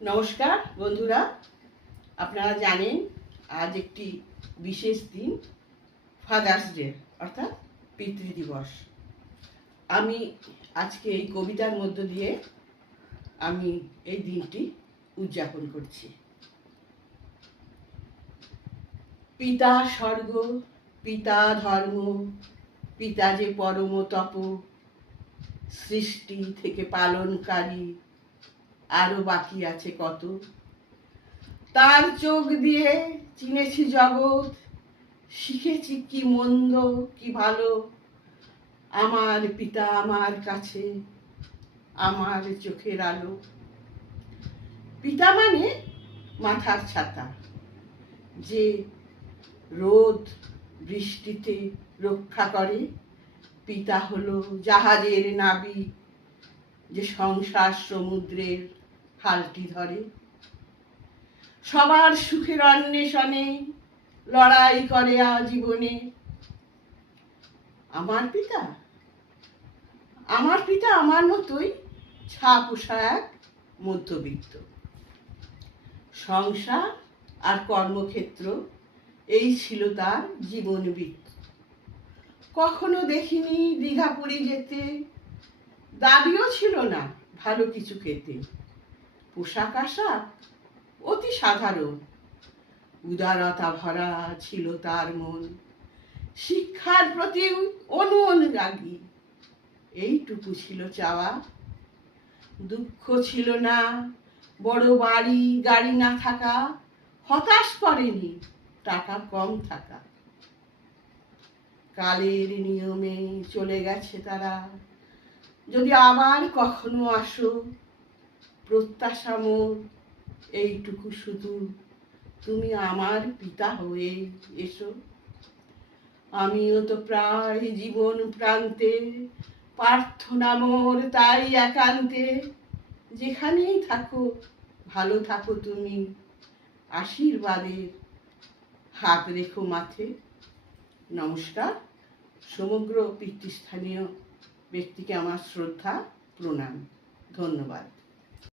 নমস্কার বন্ধুরা, আপনারা জানেন আজ একটি বিশেষ দিন, ফাদার্স ডে অর্থাৎ পিতৃদিবস। আমি আজকে এই কবিতার মধ্য দিয়ে আমি এই দিনটি উদযাপন করছি। পিতা স্বর্গ, পিতা ধর্ম, পিতা যে পরম তপ, সৃষ্টি থেকে পালনকারী, আরো বাকি আছে কত। তার চোখ দিয়ে চিনেছি জগৎ, শিখেছি কি মন্দ কি ভালো। আমার পিতা আমার কাছে, আমার চোখের আলো। পিতা মানে মাথার ছাতা, যে রোদ বৃষ্টিতে রক্ষা করে। পিতা হলো জাহাজের নাবিক, যে সংসার সমুদ্রের হালটি ধরে। সবার সুখের অন্বেষণে লড়াই করে আজীবনে। আমার পিতা আমার মতোই ছাপোষা এক মধ্যবিত্ত। সংসার আর কর্মক্ষেত্র এই ছিল তার জীবন বৃত্ত। কখনো দেখিনি দীঘাপুরী যেতে, দাবিও ছিল না ভালো কিছু খেতে। পোশাক আশাক অতি সাধারণ, উদারতা ভরা ছিল তার মন। শিক্ষার প্রতি অনুরাগী, এইটুকু ছিল চাওয়া। দুঃখ ছিল না বড় বাড়ি গাড়ি না থাকা, হতাশ করেনি টাকা কম থাকা। কালের নিয়মে চলে গেছে তারা, যদি আবার কখনো আসো, প্রত্যাশা মোর এইটুকু শুধু, তুমি আমার পিতা হয়ে এসো। আমিও তো প্রায় জীবন প্রান্তে, প্রার্থনা মোর তাই একান্তে, যেখানেই থাকো ভালো থাকো তুমি, আশীর্বাদের হাত রেখো মাথে। নমস্কার। সমগ্র পিতৃস্থানীয় ব্যক্তিকে আমার শ্রদ্ধা প্রণাম, ধন্যবাদ।